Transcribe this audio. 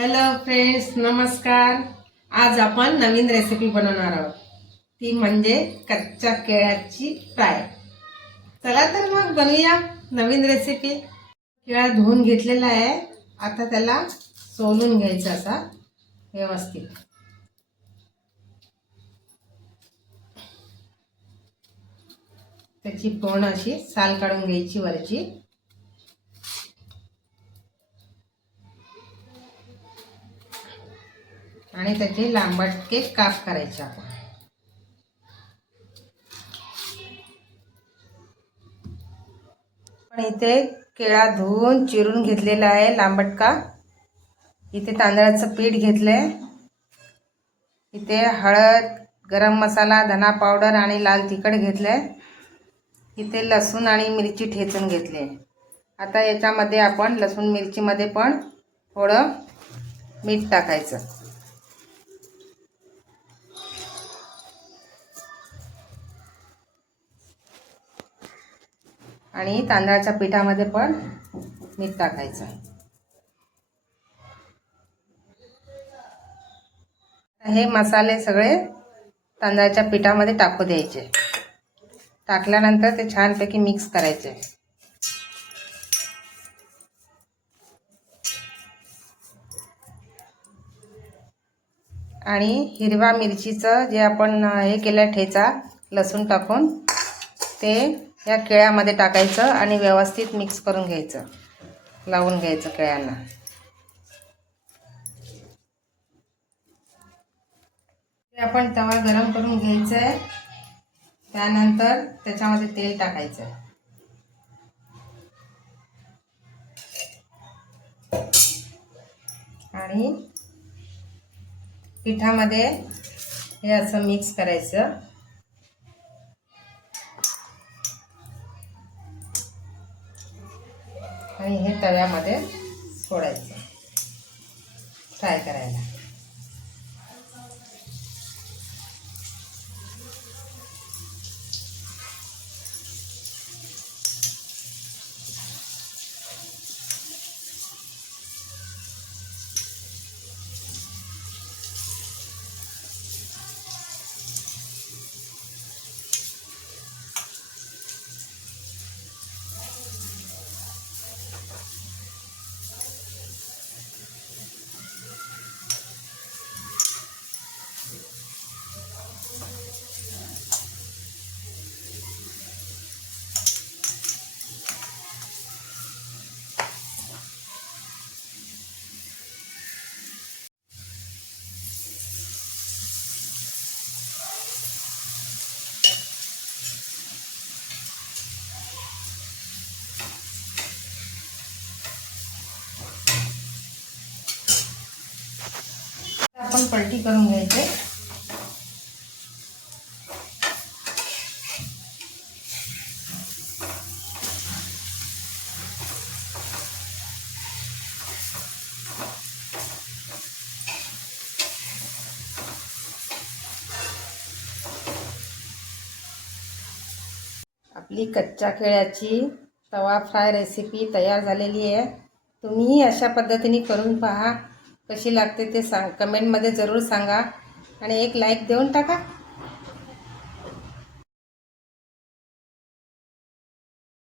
Hello friends, नमस्कार। आज आपण नवीन रेसिपी बनवणार आहोत, ती म्हणजे कच्च्या केळ्याची फ्राय। चला तर मग बनवूया नवीन रेसिपी। केळा धुवून घेतलेला आहे, आता त्याला सोलून घ्यायचा असा व्यवस्थित। त्याची पूर्ण अशी साल काढून घ्यायची वरची। आणि त्याचे लांबटके काप करायचे आपण। पण इथे केळा धुवून चिरून घेतलेला आहे लांबटका। इथे तांदळाचं पीठ घेतलंय, इथे हळद, गरम मसाला, धना पावडर आणि लाल तिखट घेतलंय। इथे लसूण आणि मिरची ठेचून घेतली। आता याच्यामध्ये आपण लसूण मिरची मध्ये पण थोडं मीठ टाकायचं आणि तांदळाच्या पिठामध्ये पण मीठ टाकायचं। हे मसाले सगळे तांदळाच्या पिठामध्ये टाकू द्यायचे। टाकल्यानंतर ते छानपैकी मिक्स करायचे। आणि हिरवा मिरचीचं जे आपण हे केलं ठेचा लसूण टाकून ते या केळ्यामध्ये टाकायचं आणि व्यवस्थित मिक्स करून घ्यायचं, लावून घ्यायचं केळ्यांना। आपण तवा गरम करून घ्यायचा आहे, त्यानंतर त्याच्यामध्ये तेल टाकायचं आहे आणि पिठामध्ये हे असं मिक्स करायचं आणि हे तव्यामध्ये सोडायचं फ्राय करायला। आपण पलटी करून घ्यायचे। आपली कच्च्या केळ्याची तवा फ्राय रेसिपी तयार झालेली आहे। तुम्ही अशा पद्धतीने करून पहा, कशी लागते ते कमेंटमध्ये जरूर सांगा आणि एक लाईक देऊन टाका।